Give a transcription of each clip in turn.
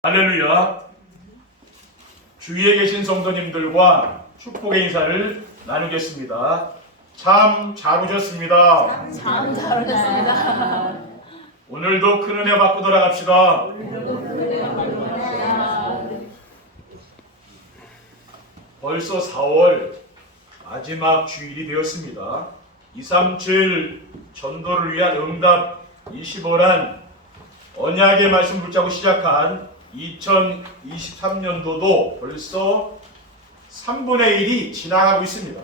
할렐루야. 주위에 계신 성도님들과 축복의 인사를 나누겠습니다. 참 잘 오셨습니다. 참 잘 오셨습니다. 오늘도 큰 은혜 받고 돌아갑시다. 벌써 4월 마지막 주일이 되었습니다. 237 전도를 위한 응답 25란 언약의 말씀 붙잡고 시작한 2023년도도 벌써 3분의 1이 지나가고 있습니다.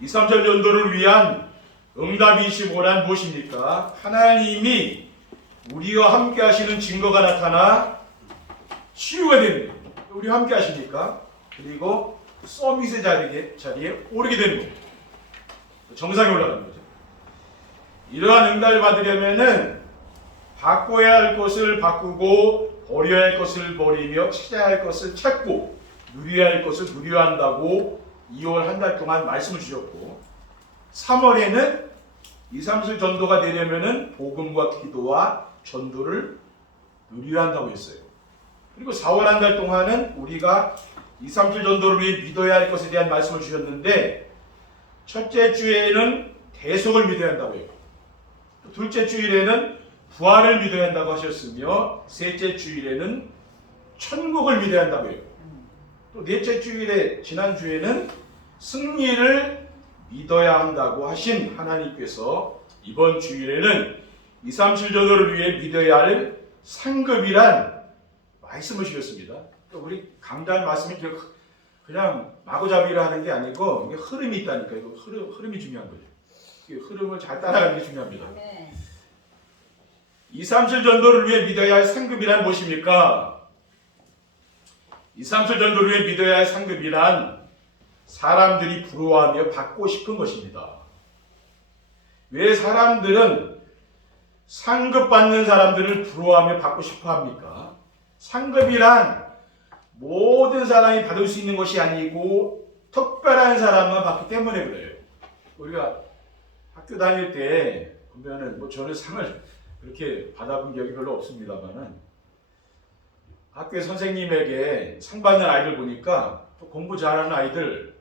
237 전도를 위한 응답 25란 무엇입니까? 하나님이 우리와 함께 하시는 증거가 나타나 치유가 되는 거예요. 우리와 함께 하시니까. 그리고 서밋의 자리에 오르게 되는 거예요. 정상에 올라가는 거죠. 이러한 응답을 받으려면은 바꿔야 할 것을 바꾸고 버려야 할 것을 버리며 찾아야 할 것을 찾고 누려야 할 것을 누려야 한다고 2월 한 달 동안 말씀을 주셨고 3월에는 237 전도가 되려면은 복음과 기도와 전도를 누려야 한다고 했어요. 그리고 4월 한 달 동안은 우리가 237 전도를 위해 믿어야 할 것에 대한 말씀을 주셨는데 첫째 주에는 대속을 믿어야 한다고 해요. 둘째 주일에는 부활을 믿어야 한다고 하셨으며 셋째 주일에는 천국을 믿어야 한다고 해요. 또 넷째 주일에 지난주에는 승리를 믿어야 한다고 하신 하나님께서 이번 주일에는 237 전도를 위해 믿어야 할 상급이란 말씀을 주셨습니다. 또 우리 강단 말씀이 그냥 마구잡이로 하는 게 아니고 이게 흐름이 있다니까. 이거 흐름이 중요한 거죠. 흐름을 잘 따라가는 게 중요합니다. 237 전도를 위해 믿어야 할 상급이란 무엇입니까? 237 전도를 위해 믿어야 할 상급이란 사람들이 부러워하며 받고 싶은 것입니다. 왜 사람들은 상급 받는 사람들을 부러워하며 받고 싶어 합니까? 상급이란 모든 사람이 받을 수 있는 것이 아니고 특별한 사람만 받기 때문에 그래요. 우리가 학교 다닐 때 보면은 저는 상을 그렇게 받아본 기억이 별로 없습니다만은 학교의 선생님에게 상 받는 아이들 보니까 또 공부 잘하는 아이들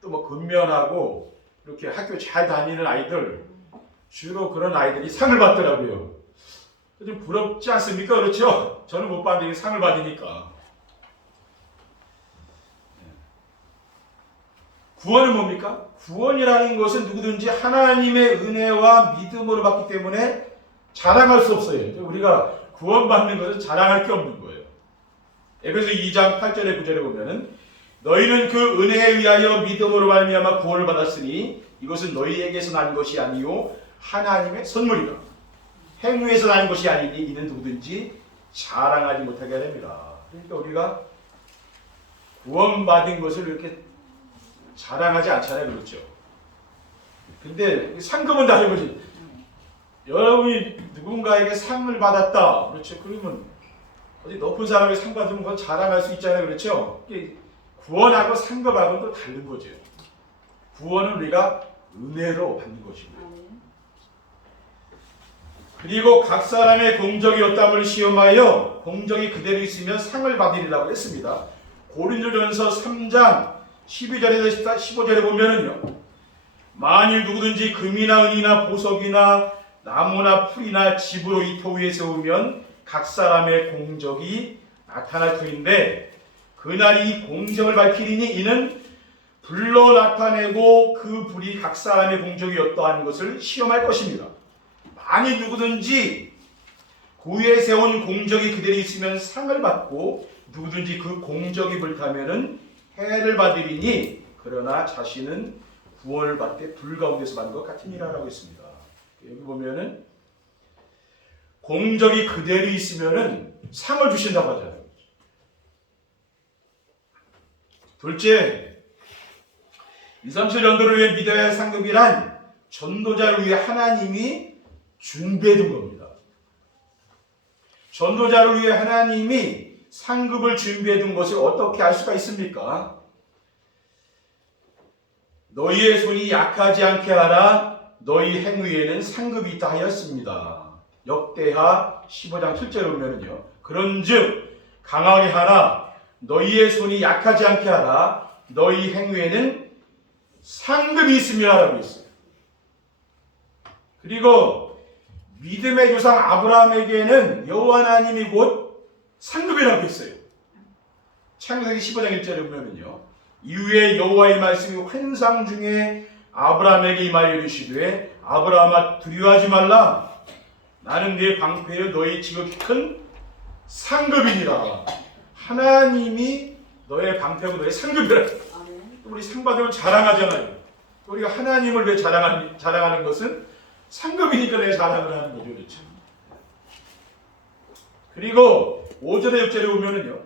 또 뭐 근면하고 이렇게 학교 잘 다니는 아이들 주로 그런 아이들이 상을 받더라고요. 좀 부럽지 않습니까? 그렇죠? 저는 못 받는데 상을 받으니까. 구원은 뭡니까? 구원이라는 것은 누구든지 하나님의 은혜와 믿음으로 받기 때문에 자랑할 수 없어요. 우리가 구원받는 것은 자랑할 게 없는 거예요. 에베소 2장 8절에 9절에 보면은 너희는 그 은혜에 의하여 믿음으로 말미암아 구원을 받았으니 이것은 너희에게서 난 것이 아니요 하나님의 선물이다. 행위에서 난 것이 아니니 이는 누구든지 자랑하지 못하게 하렵니다. 그러니까 우리가 구원받은 것을 이렇게 자랑하지 않잖아요. 그렇죠? 근데 상금은 다른 거지. 여러분이 누군가에게 상을 받았다. 그렇죠? 그러면 어디 높은 사람이 상 받으면 그건 자랑할 수 있잖아요. 그렇죠? 구원하고 상급하고는 또 다른 거죠. 구원은 우리가 은혜로 받는 것입니다. 그리고 각 사람의 공적이 어떠함을 시험하여 공적이 그대로 있으면 상을 받으리라고 했습니다. 고린도전서 3장 12절에서 15절에 보면은요. 만일 누구든지 금이나 은이나 보석이나 나무나 풀이나 집으로 이토 위에 세우면 각 사람의 공적이 나타날 터인데 그날이 이 공적을 밝히리니 이는 불로 나타내고 그 불이 각 사람의 공적이 어떠한 것을 시험할 것입니다. 만일 누구든지 그 위에 세운 공적이 그대로 있으면 상을 받고 누구든지 그 공적이 불타면은 해를 받으리니 그러나 자신은 구원을 받되 불 가운데서 받는 것 같으니라라고 했습니다. 여기 보면은 공적이 그대로 있으면은 상을 주신다고 하잖아요. 둘째, 237 전도를 위해 믿어야 할 상급이란 전도자를 위해 하나님이 준비해 둔 겁니다. 전도자를 위해 하나님이 상급을 준비해 둔 것을 어떻게 알 수가 있습니까? 너희의 손이 약하지 않게 하라. 너희 행위에는 상급이 있다 하였습니다. 역대하 15장 7절에 보면은요. 그런즉 강하게 하라. 너희의 손이 약하지 않게 하라. 너희 행위에는 상급이 있음이라고 했어요. 그리고 믿음의 조상 아브라함에게는 여호와 하나님이 곧 상급이라고 했어요. 창세기 15장 1절에 보면요. 이후에 여호와의 말씀이 환상 중에 아브라함에게 임하여 이르시되 아브라함아 두려워하지 말라. 나는 네 방패여 너희 지극히 큰 상급이니라. 하나님이 너의 방패고 너의 상급이라. 우리 상 받으면 자랑하잖아요. 우리가 하나님을 왜 자랑하는 것은 상급이니까 내 자랑을 하는 거죠. 그렇죠? 그리고 5절에 6절에 보면은요.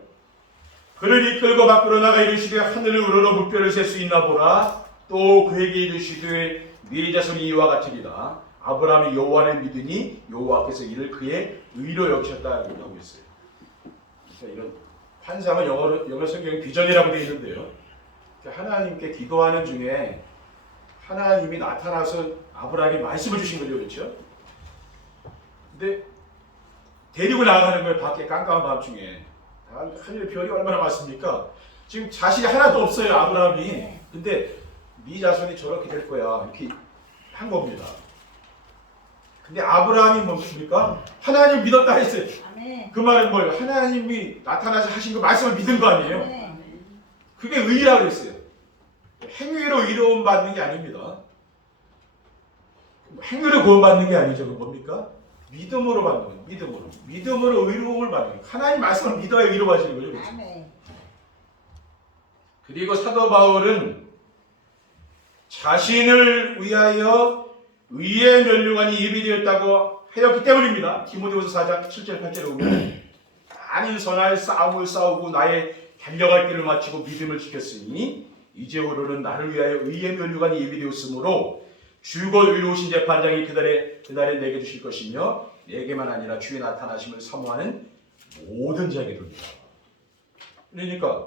그를 이끌고 밖으로 나가 이르시되 하늘을 우러러 물결을 셀 수 있나 보라. 또 그에게 이르시되 네 자손이 이와 같으리라. 아브라함이 여호와를 믿으니 여호와께서 이를 그의 의로 여기셨다라고 하고 있어요. 그러니까 이런 환상은 영어 성경에 비전이라고 되어 있는데요. 하나님께 기도하는 중에 하나님이 나타나서 아브라함에게 말씀을 주신 거죠. 그렇죠? 근데 데리고 나가는 거예요. 밖에 깜깜한 밤중에. 하늘의 별이 얼마나 많습니까? 지금 자식이 하나도 없어요. 아브라함이. 근데 네 자손이 저렇게 될 거야. 이렇게 한 겁니다. 근데 아브라함이 뭡니까? 하나님 믿었다 했어요. 그 말은 뭐예요? 하나님이 나타나서 하신 그 말씀을 믿은 거 아니에요? 그게 의라고 했어요. 행위로 의로움 받는 게 아닙니다. 행위로 구원받는 게 아니죠. 그 뭡니까? 믿음으로 받는 거예요. 믿음으로. 믿음으로 의로움을 받는 거예요. 하나님 말씀을 믿어야 의로 받는 거죠. 그렇죠? 그리고 사도 바울은 자신을 위하여 의의 면류관이 예비되었다고 하였기 때문입니다. 디모데후서 4장 7절 8절에 보면 많은 선할 싸움을 싸우고 나의 달려갈 길을 마치고 믿음을 지켰으니 이제후로는 나를 위하여 의의 면류관이 예비되었으므로 주곧 의로우신 재판장이 그날에 내게 주실 것이며 내게만 아니라 주의 나타나심을 사모하는 모든 자에게입니다. 그러니까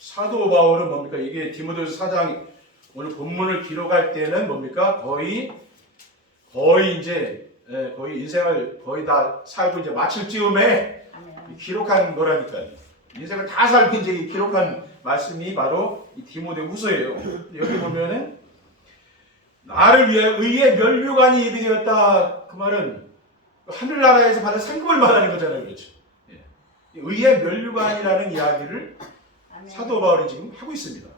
사도 바울은 뭡니까? 이게 디모데후서 4장 오늘 본문을 기록할 때는 뭡니까? 거의 인생을 거의 다 살고 이제 마칠 즈음에 기록한 거라니까요. 인생을 다 살고 이제 기록한 말씀이 바로 이 디모데후서예요. 여기 보면은 나를 위해 의의 면류관이 예비되었다. 그 말은 하늘나라에서 받은 상급을 말하는 거잖아요. 그렇죠? 예. 의의 면류관이라는 이야기를 사도 바울이 지금 하고 있습니다.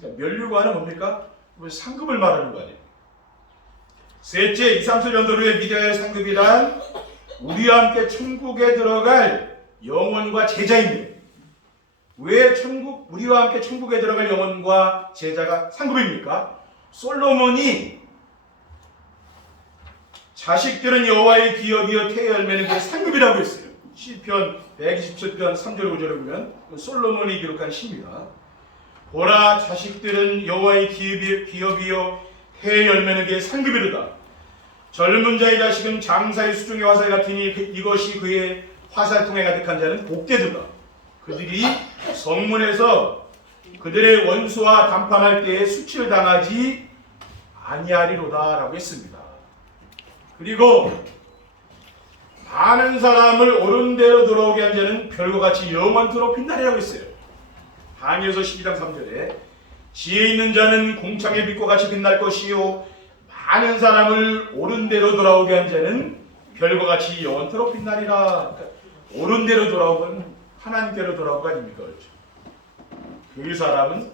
자, 면류관은 뭡니까? 상급을 말하는 거 아니에요. 셋째, 2, 3, 4년도로의 믿어야 할 상급이란 우리와 함께 천국에 들어갈 영혼과 제자입니다. 왜 우리와 함께 천국에 들어갈 영혼과 제자가 상급입니까? 솔로몬이 자식들은 여호와의 기업이여 태의 열매는 그 상급이라고 했어요. 시편 127편 3절 5절에 보면 솔로몬이 기록한 시입니다. 보라, 자식들은 여호와의 기업이여 태의 열매는 그의 상급이로다. 젊은 자의 자식은 장사의 수중의 화살 같으니 이것이 그의 화살통에 가득한 자는 복되도다. 그들이 성문에서 그들의 원수와 담판할 때에 수치를 당하지 아니하리로다 라고 했습니다. 그리고 많은 사람을 옳은 대로 돌아오게 한 자는 별과 같이 영원토록 빛나리라고 했어요. 항해서 12장 3절에 지혜 있는 자는 공창의 빛과 같이 빛날 것이요 많은 사람을 옳은 대로 돌아오게 한 자는 별과 같이 영원토록 빛나리라. 그러니까 옳은 대로 돌아오면 하나님께로 돌아온 거 아닙니까? 그렇죠? 그 사람은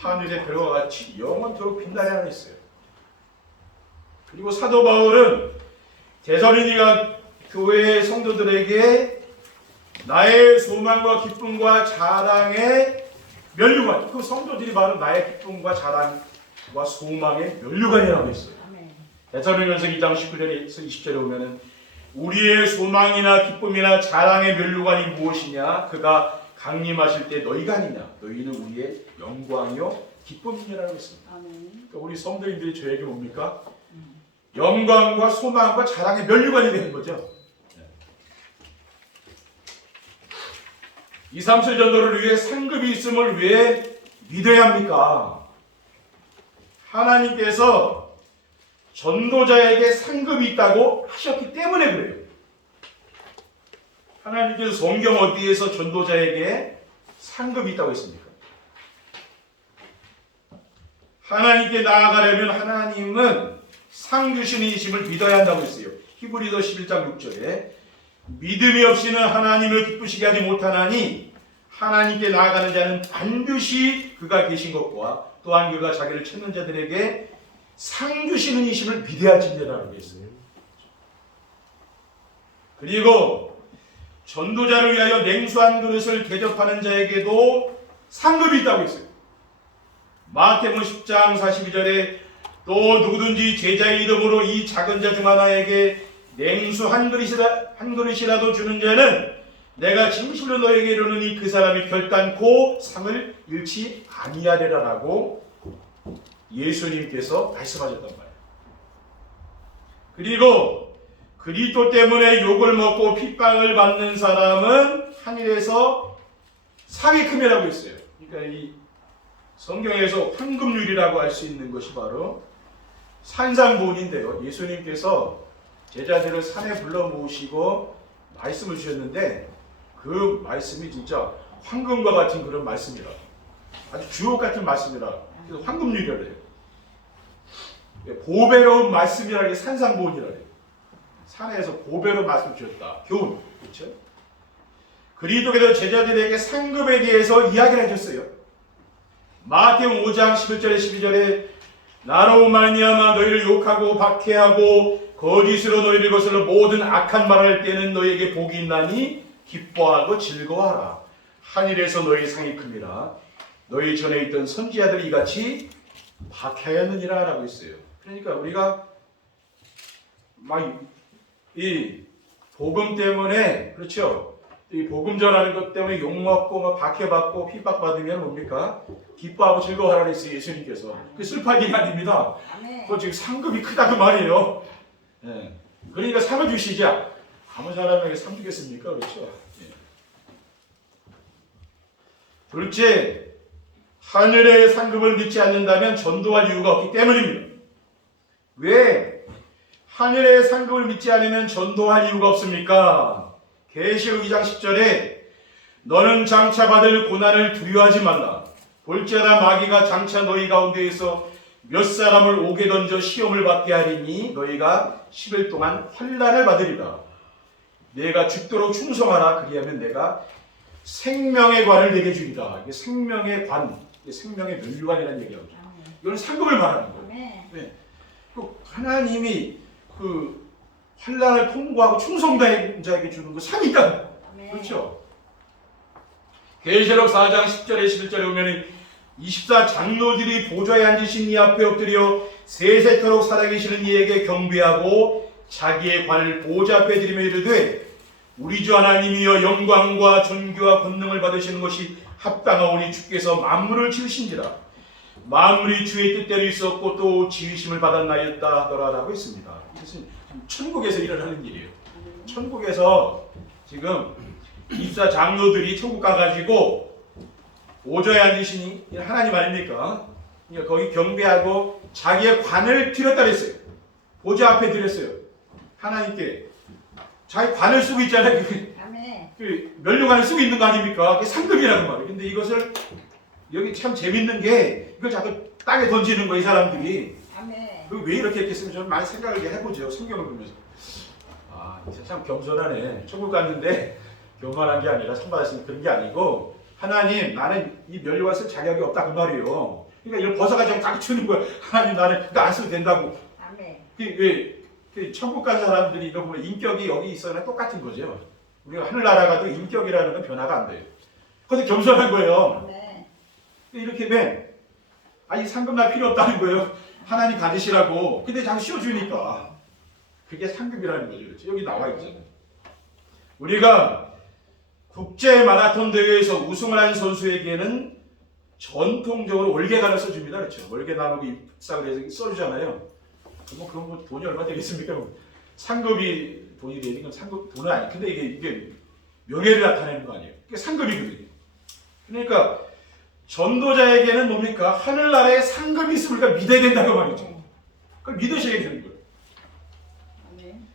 하늘의 별과 같이 영원토록 빛나리라 했어요. 그리고 사도 바울은 데살로니가 교회의 성도들에게 나의 소망과 기쁨과 자랑의 면류관, 그 성도들이 바로 나의 기쁨과 자랑과 소망의 면류관이라고 했어요. 데살로니가서 2장 19절에서 20절에 보면은 우리의 소망이나 기쁨이나 자랑의 면류관이 무엇이냐? 그가 강림하실 때 너희가 아니냐? 너희는 우리의 영광이요 기쁨이라고 했습니다. 그러니까 우리 성도인들이 저에게 뭡니까? 영광과 소망과 자랑의 면류관이 되는 거죠. 2, 3, 7전도를 위해 상급이 있음을 왜 믿어야 합니까? 하나님께서 전도자에게 상급이 있다고 하셨기 때문에 그래요. 하나님께서 성경 어디에서 전도자에게 상급이 있다고 했습니까? 하나님께 나아가려면 하나님은 상 주시는 이심을 믿어야 한다고 했어요. 히브리서 11장 6절에 믿음이 없이는 하나님을 기쁘시게 하지 못하나니 하나님께 나아가는 자는 반드시 그가 계신 것과 또한 그가 자기를 찾는 자들에게 상 주시는 이심을 믿어야지라고 했어요. 그리고 전도자를 위하여 냉수한 그릇을 대접하는 자에게도 상급이 있다고 했어요. 마태복음 10장 42절에 또 누구든지 제자의 이름으로 이 작은 자 중 하나에게 냉수 한 그릇이라도 주는 자는 내가 진실로 너에게 이르노니 그 사람이 결단코 상을 잃지 아니하리라라고 예수님께서 말씀하셨단 말이에요. 그리고 그리스도 때문에 욕을 먹고 핍박을 받는 사람은 하늘에서 상이 큼이라고 했어요. 그러니까 이 성경에서 황금률이라고 할 수 있는 것이 바로 산상보훈인데요. 예수님께서 제자들을 산에 불러 모으시고 말씀을 주셨는데 그 말씀이 진짜 황금과 같은 그런 말씀이라, 아주 주옥 같은 말씀이라, 그래서 황금률이라 해요. 보배로운 말씀이라 게 산상보훈이라 해요. 산에서 보배로 말씀 주셨다. 교훈, 그렇죠? 그리스도께서 제자들에게 상급에 대해서 이야기를 해줬어요. 마태복음 5장 11절에 12절에 나로 말미암아 너희를 욕하고 박해하고 거짓으로 너희를 거슬러 모든 악한 말을 할 때는 너희에게 복이 있나니 기뻐하고 즐거워하라. 하늘에서 너희 상이 큽니다. 너희 전에 있던 선지자들이 이같이 박해하였느니라 라고 했어요. 그러니까 우리가 막 이 복음 때문에, 그렇죠? 이 복음 전하는 것 때문에 욕먹고 막 박해받고 핍박받으면 뭡니까? 기뻐하고 즐거워하라 그랬어요. 예수님께서. 그 슬픈 일이 아닙니다. 그거 지금 상급이 크다 그 말이에요. 예. 그러니까 상을 주시자. 아무 사람에게 상 주겠습니까? 그렇죠? 예. 둘째, 하늘의 상급을 믿지 않는다면 전도할 이유가 없기 때문입니다. 왜 하늘의 상급을 믿지 않으면 전도할 이유가 없습니까? 계시록 2장 10절에 너는 장차 받을 고난을 두려워하지 말라. 볼지어다 마귀가 장차 너희 가운데에서 몇 사람을 옥에 던져 시험을 받게 하리니 너희가 10일 동안 환난을 받으리라. 내가 죽도록 충성하라. 그리하면 내가 생명의 관을 내게 주리라. 이게 생명의 관, 이게 생명의 면류관이라는 얘기하죠. 이건 상급을 말하는 거예요. 네. 하나님이 그 환난을 통과하고 충성된 자에게 주는 그 상이 있다. 그렇죠? 계시록 4장 10절에 11절에 보면 24 장로들이 보좌에 앉으신 이 앞에 엎드려 세세토록 살아계시는 이에게 경배하고 자기의 관을 보좌 앞에 드리며 이르되 우리 주 하나님이여 영광과 존귀와 권능을 받으시는 것이 합당하오니 주께서 만물을 지으신지라. 만물이 주의 뜻대로 있었고 또 지으심을 받았나이다 하더라라고 했습니다. 이것은 천국에서 일어나는 일이에요. 천국에서 지금 24 장로들이 천국 가가지고 보좌에 앉으시니 하나님 아닙니까? 그러니까 거기 경배하고 자기의 관을 드렸다 그랬어요. 보좌 앞에 드렸어요. 하나님께 자기 관을 쓰고 있잖아요. 그 면류관을 쓰고 있는 거 아닙니까? 그게 상급이라는 말이에요. 근데 이것을 여기 참 재밌는 게 이걸 자꾸 땅에 던지는 거예요, 이 사람들이. 왜 이렇게 했겠으면 저는 많이 생각을 해보죠. 성경을 보면서. 아, 참 겸손하네. 천국 갔는데 교만한 게 아니라 상 받았으니 그런 게 아니고 하나님 나는 이 면류관 쓸 자격이 없다 그 말이에요. 그러니까 이걸 벗어가지고 딱 주는 거예요. 하나님 나는 그거 안 써도 된다고. 그 천국 간 사람들이 이거 보면 인격이 여기 있어야 똑같은 거죠. 우리가 하늘나라 가도 인격이라는 건 변화가 안 돼요. 그것도 겸손한 거예요. 이렇게 하면 이 상급 날 필요 없다는 거예요. 하나님 가지시라고. 근데 자꾸 씌워주니까 그게 상급이라는 거죠. 그렇죠? 여기 나와 있잖아요. 우리가 국제 마라톤 대회에서 우승을 한 선수에게는 전통적으로 월계관을 써줍니다. 그렇죠? 월계 나누고 입상을 해서 써주잖아요. 그럼 뭐 돈이 얼마 되겠습니까? 상급이 돈이 되는 건 상급 돈은 아니에요. 근데 이게 명예를 나타내는 거 아니에요. 그게 상급이거든요. 그러니까 전도자에게는 뭡니까? 하늘나라에 상급이 있으면 우리가 믿어야 된다고 말이죠. 그걸 믿으셔야 되는 거예요.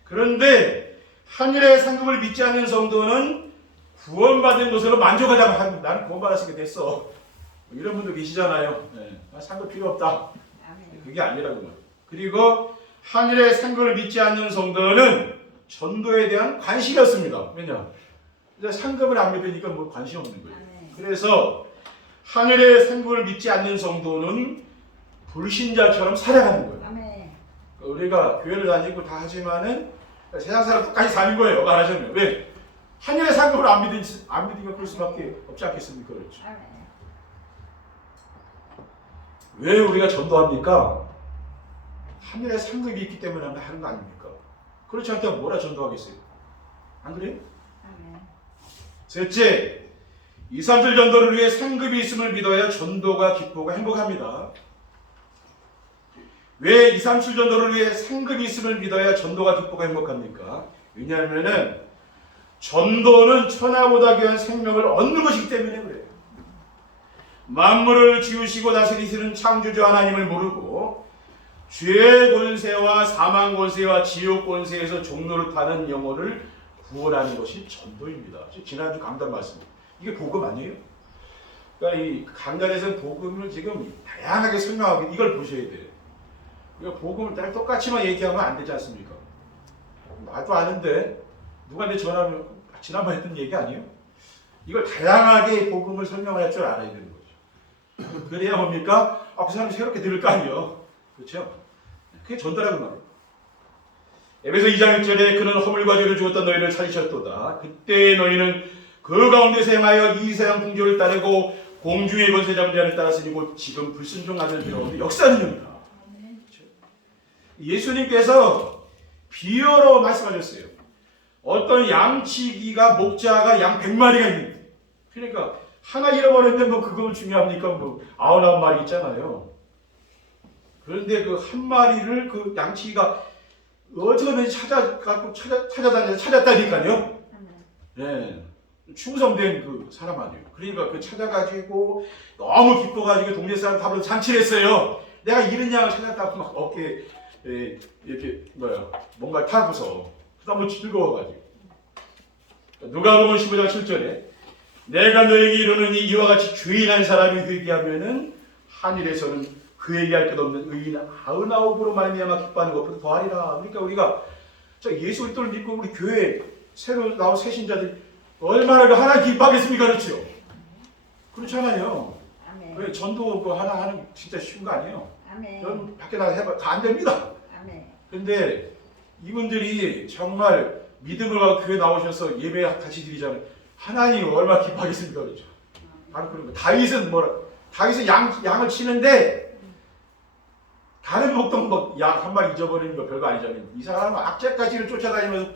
그런데 하늘의 상급을 믿지 않는 성도는 구원받은 것으로 만족하다가 나는 구원받았으니까 됐어. 이런 분도 계시잖아요. 상급 필요 없다. 그게 아니라고 말이에요. 그리고 하늘의 상급을 믿지 않는 성도는 전도에 대한 관심이 없습니다. 왜냐? 상급을 안 믿으니까 뭐 관심 없는 거예요. 그래서 하늘의 상급을 믿지 않는 성도는 불신자처럼 살아가는 거예요. 우리가 교회를 다니고 다 하지만은 세상 사람 똑같이 사는 거예요. 말하자면. 왜? 하늘의 상급을 안 믿으니까 그럴 수밖에 없지 않겠습니까? 그렇죠. 왜 우리가 전도합니까? 하늘의 상급이 있기 때문에 하는 거 아닙니까? 그렇지 않다면 뭐라 전도하겠어요? 안 그래요? 셋째, 2, 3절 전도를 위해 상급이 있음을 믿어야 전도가 기쁘고 행복합니다. 왜 2, 3절 전도를 위해 상급이 있음을 믿어야 전도가 기쁘고 행복합니까? 왜냐하면은 전도는 천하보다 귀한 생명을 얻는 것이기 때문에 그래요. 만물을 지으시고 다스리시는 창조주 하나님을 모르고 죄의 권세와 사망 권세와 지옥 권세에서 종로를 타는 영혼을 구원하는 것이 전도입니다. 지난주 강단 말씀입니다. 이게 복음 아니에요? 그러니까 이 강단에서는 복음을 지금 다양하게 설명하고 이걸 보셔야 돼요. 우리가 복음을 다 똑같이만 얘기하면 안 되지 않습니까? 나도 아는데 누가 내 전화하면 지난번에 했던 얘기 아니에요? 이걸 다양하게 복음을 설명할 줄 알아야 되는 거죠. 그래야 뭡니까? 그 사람이 새롭게 들을 거 아니에요. 그렇죠? 그게 전도라고 말해요. 에베소 2장 1절에 그는 허물과 죄를 주었던 너희를 찾으셨도다. 그때 너희는 그 가운데서 행하여 이 세상 풍조를 따르고 공중의 권세 잡은 자를 따랐으니 곧 지금 불순종하는 자의 역사는 영이다. 예수님께서 비유로 말씀하셨어요. 어떤 양치기가 목자가 양 100마리가 있는데, 그러니까 하나 잃어버렸는데 뭐 그건 중요합니까? 뭐 99마리 있잖아요. 그런데 그 한 마리를 그 양치기가 어쩌면 찾았다니까요. 네. 충성된 그 사람 아니에요. 그러니까 그 찾아가지고 너무 기뻐가지고 동네 사람 다 불러 잔치를 했어요. 내가 잃은 양을 찾았다고 막 어깨에 이렇게 뭔가 타고서 너무 즐거워가지고. 누가복음 15장 7절에 내가 너에게 이르노니 이와 같이 죄인한 사람이 회개하면은 하늘에서는 그에게 할 것 없는 의인 99으로 말미암아 기뻐하는 것보다 더하리라. 그러니까 우리가 예수 그리스도를 믿고 우리 교회 새로 나온 새신자들 얼마나 그 하나님 기뻐하겠습니까? 그렇죠? 그렇잖아요. 왜 전도 그 하나 하는 진짜 쉬운 거 아니에요. 여러분 밖에 나가 해봐 다 안 됩니다. 근데 이분들이 정말 믿음을 가지고 교회 나오셔서 예배 같이 드리잖아요. 하나님 얼마나 기뻐하겠습니까? 그렇죠? 바로 그런 거. 다윗은 다윗은 양을 치는데 다른 목동 양 한 마리 잊어버리는 거 별거 아니잖아요. 이 사람은 악재까지를 쫓아다니면서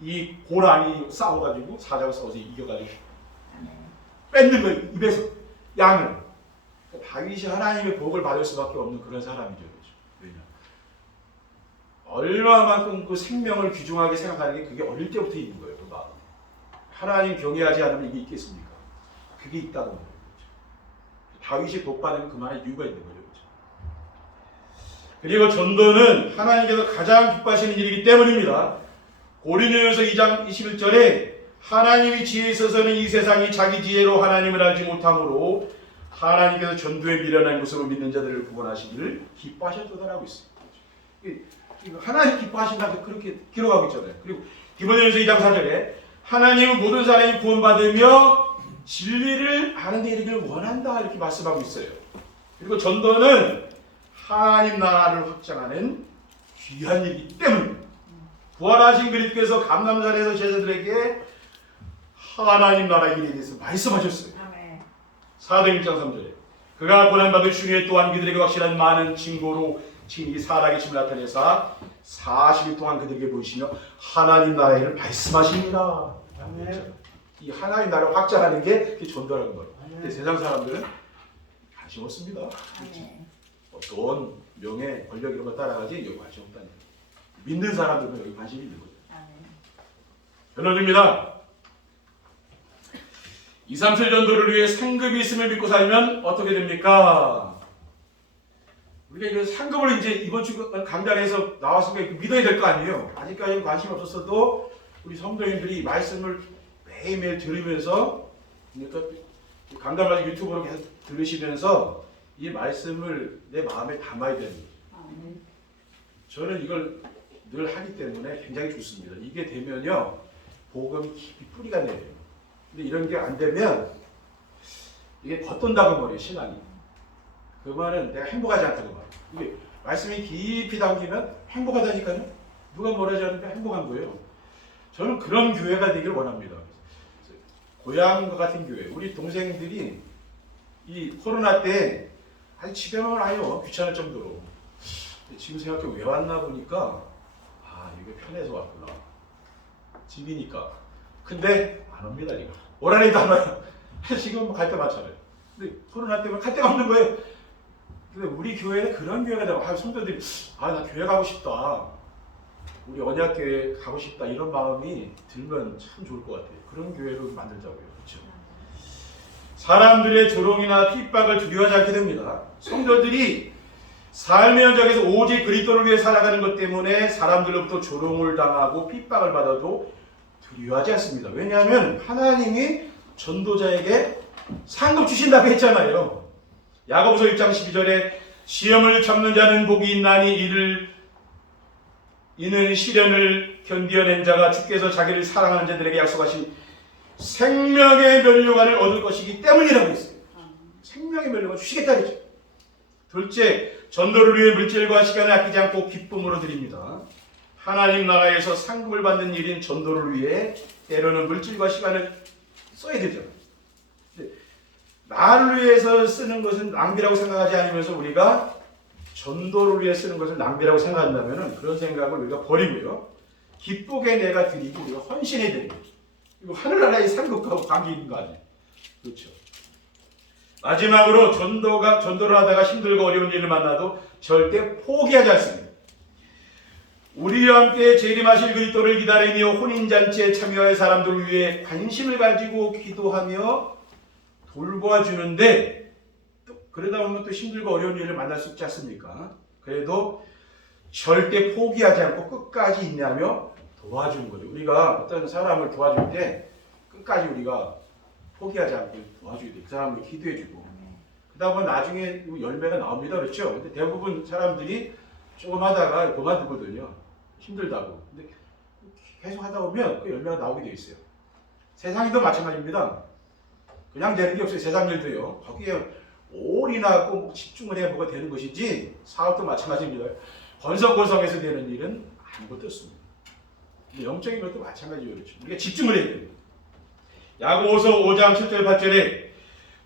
이 고랑이 싸워가지고 사자가 싸워서 이겨가지고 뺏는 거예요. 입에서 양을. 다윗이 하나님의 복을 받을 수밖에 없는 그런 사람이죠. 왜냐? 얼마만큼 그 생명을 귀중하게 생각하는 게 그게 어릴 때부터 있는 거예요. 그 마음. 하나님 경외하지 않으면 이게 있겠습니까? 그게 있다고 말이죠. 다윗이 복 받으면 그만한 이유가 있는 거죠. 그리고 전도는 하나님께서 가장 기뻐하시는 일이기 때문입니다. 고린도전서 2장 21절에 하나님이 지혜에 있어서는 이 세상이 자기 지혜로 하나님을 알지 못하므로 하나님께서 전도에 미련한 것으로 믿는 자들을 구원하시기를 기뻐하셨도다라고 있습니다. 하나님 기뻐하신다고 그렇게 기록하고 있잖아요. 그리고 디모데전서 2장 4절에 하나님은 모든 사람이 구원받으며 진리를 아는 데 이르기를 원한다 이렇게 말씀하고 있어요. 그리고 전도는 하나님 나라를 확장하는 귀한 일이기 때문입니다. 부활하신 그리스도께서 감람산에서 제자들에게 하나님 나라 일에 대해서 말씀하셨어요. 사도행 1장 3절에 그가 고난받을 중에 또한 그들에게 확실한 많은 징조로 친히 살아계심을 나타내사 40일 동안 그들에게 보이시며 하나님 나라의 일을 말씀하십니다. 이 하나님 나라를 확장하는 게 전도라는 거예요. 근데 세상 사람들은 관심 없습니다. 돈, 명예, 권력 이런 거 따라가지 여기 관심 없다는 거예요. 믿는 사람들은 여기 관심이 있는 거죠. 결론입니다. 2, 3절 전도를 위해 상급이 있음을 믿고 살면 어떻게 됩니까? 우리가 이거 상급을 이제 이번 주 강단에서 나왔으니까 믿어야 될 거 아니에요. 아직까지는 관심 없었어도 우리 성도님들이 말씀을 매일매일 들으면서 그러니까 강단마다 유튜브로 계속 들으시면서 이 말씀을 내 마음에 담아야 됩니다. 저는 이걸 늘 하기 때문에 굉장히 좋습니다. 이게 되면요 복음이 깊이 뿌리가 내려요. 근데 이런 게 안 되면 이게 겉돈다고 말이에요 신앙이. 그 말은 내가 행복하지 않다고 말이에요. 이게 말씀이 깊이 담기면 행복하다니까요. 누가 뭐라지 않는데 행복한 거예요. 저는 그런 교회가 되길 원합니다. 고향과 같은 교회. 우리 동생들이 이 코로나 때 아니 집에만 와요. 귀찮을 정도로. 지금 생각해 왜 왔나 보니까 아 이게 편해서 왔구나. 집이니까. 근데 안 옵니다 이거. 오라니도 안 와요. 지금 갈 때 많잖아요. 근데 코로나 때문에 갈 데가 없는 거예요. 근데 우리 교회는 그런 교회가 되고 성도들이 아 나 교회 가고 싶다. 우리 언약교회 가고 싶다 이런 마음이 들면 참 좋을 것 같아요. 그런 교회로 만들자고요. 그렇죠? 사람들의 조롱이나 핍박을 두려워하지 않게 됩니다. 성도들이 삶의 현장에서 오직 그리스도를 위해 살아가는 것 때문에 사람들로부터 조롱을 당하고 핍박을 받아도 두려워하지 않습니다. 왜냐하면 하나님이 전도자에게 상급 주신다고 했잖아요. 야고보서 1장 12절에 시험을 참는 자는 복이 있나니 이는 시련을 견디어낸 자가 주께서 자기를 사랑하는 자들에게 약속하신 생명의 면류관을 얻을 것이기 때문이라고 했어요. 생명의 면류관 주시겠다 그랬죠. 둘째, 전도를 위해 물질과 시간을 아끼지 않고 기쁨으로 드립니다. 하나님 나라에서 상급을 받는 일인 전도를 위해 때로는 물질과 시간을 써야 되죠. 나를 위해서 쓰는 것은 낭비라고 생각하지 않으면서 우리가 전도를 위해 쓰는 것을 낭비라고 생각한다면 그런 생각을 우리가 버리고요. 기쁘게 내가 드리고 우리가 헌신해 드리고 이거 하늘나라의 상급과 관계 있는 거 아니에요. 그렇죠. 마지막으로 전도를 하다가 힘들고 어려운 일을 만나도 절대 포기하지 않습니다. 우리와 함께 재림하실 그리스도를 기다리며 혼인잔치에 참여할 사람들을 위해 관심을 가지고 기도하며 돌보아주는데 또 그러다 보면 또 힘들고 어려운 일을 만날 수 있지 않습니까? 그래도 절대 포기하지 않고 끝까지 인내하며 도와주는 거죠. 우리가 어떤 사람을 도와줄 때 끝까지 우리가 포기하지 않고 도와줘야 돼요. 그 사람을 기도해주고 그러다 보면 나중에 열매가 나옵니다. 그렇죠? 근데 대부분 사람들이 조금 하다가 그만두거든요. 힘들다고. 근데 계속 하다 보면 그 열매가 나오게 돼 있어요. 세상에도 마찬가지입니다. 그냥 되는 게 없어요. 세상 일도요. 거기에 올인하고 집중을 해야 뭐가 되는 것이지 사업도 마찬가지입니다. 건성건성해서 되는 일은 아무것도 없습니다. 영적인 것도 마찬가지예요. 그렇죠. 우리가 집중을 해야 됩니다. 야고보서 5장 7절 8절에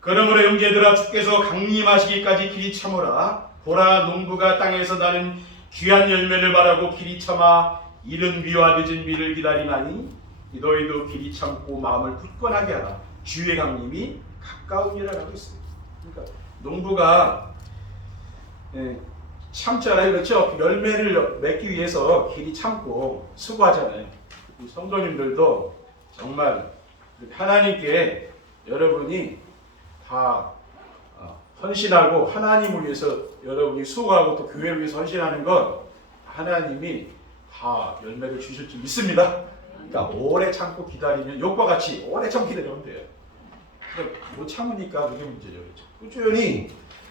그러므로 형제들아 주께서 강림하시기까지 길이 참으라. 보라 농부가 땅에서 나는 귀한 열매를 바라고 길이 참아 이른 비와 늦은 비를 기다리나니 너희도 길이 참고 마음을 굳건하게 하라. 주의 강림이 가까우니라 라고 있습니다. 그러니까 농부가 참잖아요. 그렇죠? 열매를 맺기 위해서 길이 참고 수고하잖아요. 성도님들도 정말 하나님께 여러분이 다 헌신하고 하나님을 위해서 여러분이 수고하고 또 교회를 위해서 헌신하는 건 하나님이 다 열매를 주실 줄 믿습니다. 그러니까 오래 참고 기다리면 욕과 같이 오래 참고 기다리면 돼요. 그러니까 못 참으니까 그게 문제죠. 그렇죠? 꾸준히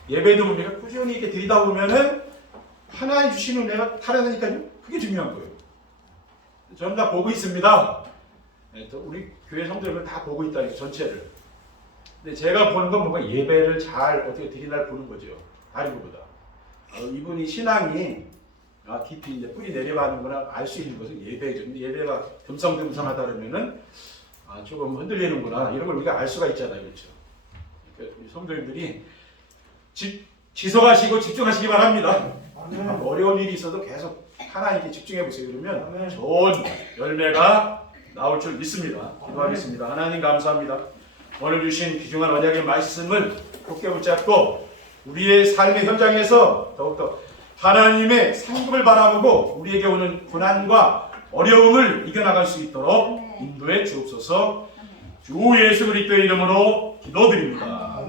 예배도 뭡니까? 꾸준히 이렇게 드리다 보면은 하나님 주시는 은혜가 살아나니까요. 그게 중요한 거예요. 저는 다 보고 있습니다. 또 우리 교회 성도들은 다 보고 있다니까 전체를. 근데 제가 보는 건 뭔가 예배를 잘 어떻게 드리나를 보는 거죠. 다른 것보다. 이분이 신앙이 깊이 이제 뿌리 내려가는구나 알 수 있는 것은 예배죠. 근데 예배가 듬성듬성하다 그러면은 조금 흔들리는구나 이런 걸 우리가 알 수가 있잖아요, 그렇죠? 그러니까 우리 성도님들이 지속하시고 집중하시기 바랍니다. 어려운 일이 있어도 계속 하나님께 집중해 보세요. 그러면 좋은 열매가 나올 줄 믿습니다. 기도하겠습니다. 하나님 감사합니다. 오늘 주신 귀중한 언약의 말씀을 굳게 붙잡고 우리의 삶의 현장에서 더욱더 하나님의 상급을 바라보고 우리에게 오는 고난과 어려움을 이겨나갈 수 있도록 인도해 주옵소서. 주 예수 그리스도의 이름으로 기도드립니다.